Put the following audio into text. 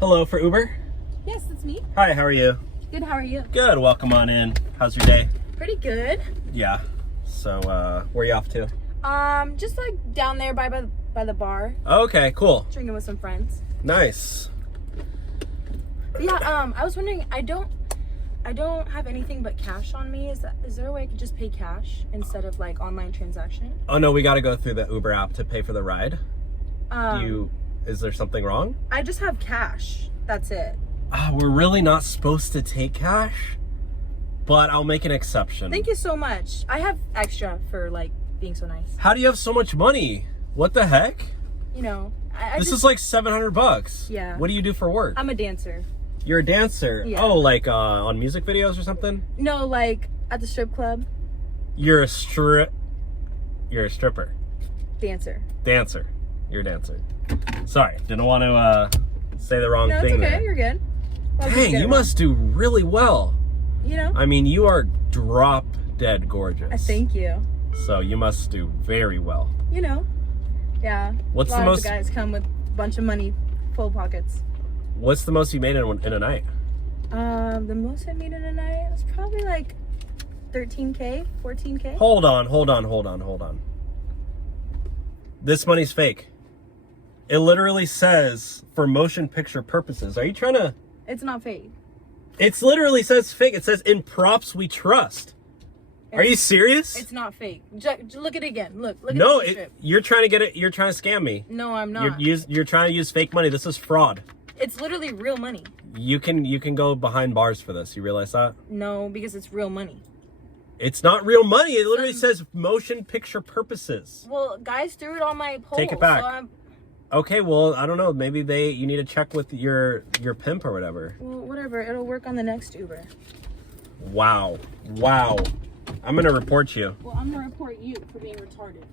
Hello, for Uber? Yes, that's me. Hi, how are you? Good, how are you? Good, welcome on in. How's your day? Pretty good. Yeah. So, where are you off to? Just like down there by the bar, Okay, cool. drinking with some friends. Nice. But yeah, I was wondering, I don't have anything but cash on me. Is there a way I could just pay cash instead of like online transaction? Oh no, we gotta go through the Uber app to pay for the ride. Is there something wrong? I just have cash. That's it. We're really not supposed to take cash, but I'll make an exception. Thank you so much. I have extra for like being so nice. How do you have so much money? What the heck? You know, This is like $700. Yeah. What do you do for work? I'm a dancer. You're a dancer? Yeah. Oh, like on music videos or something? No, like at the strip club. You're a stripper. Dancer. Dancer. You're a dancer. Sorry, didn't want to say the wrong No, it's thing okay. there. You're good. Dang, you must do really well. You know? I mean, you are drop dead gorgeous. Thank you. So you must do very well. You know? Yeah. What's a lot the most? of the guys come with a bunch of money, full pockets. What's the most you made in a night? The most I made in a night was probably like 13K, 14K. Hold on. This money's fake. It literally says for motion picture purposes. Are you trying to? It's not fake. It literally says fake. It says in props we trust. Are you serious? It's not fake. Look at it again. Look No, at the strip. you're trying to get it. You're trying to scam me. No, I'm not. You're trying to use fake money. This is fraud. It's literally real money. You can go behind bars for this. You realize that? No, because it's real money. It's not real money. It literally says motion picture purposes. Well, guys threw it on my pole. Take it back. So Okay, well, I don't know. Maybe you need to check with your pimp or whatever. well, whatever. It'll work on the next Uber. Wow. I'm gonna report you. Well, I'm gonna report you for being retarded.